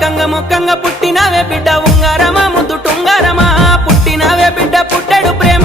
ఒక్కంగ మొక్కంగ పుట్టినవే బిడ్డ ఉంగారమా ముద్దు టుంగారమా పుట్టినవే బిడ్డ పుట్టెడు ప్రేమ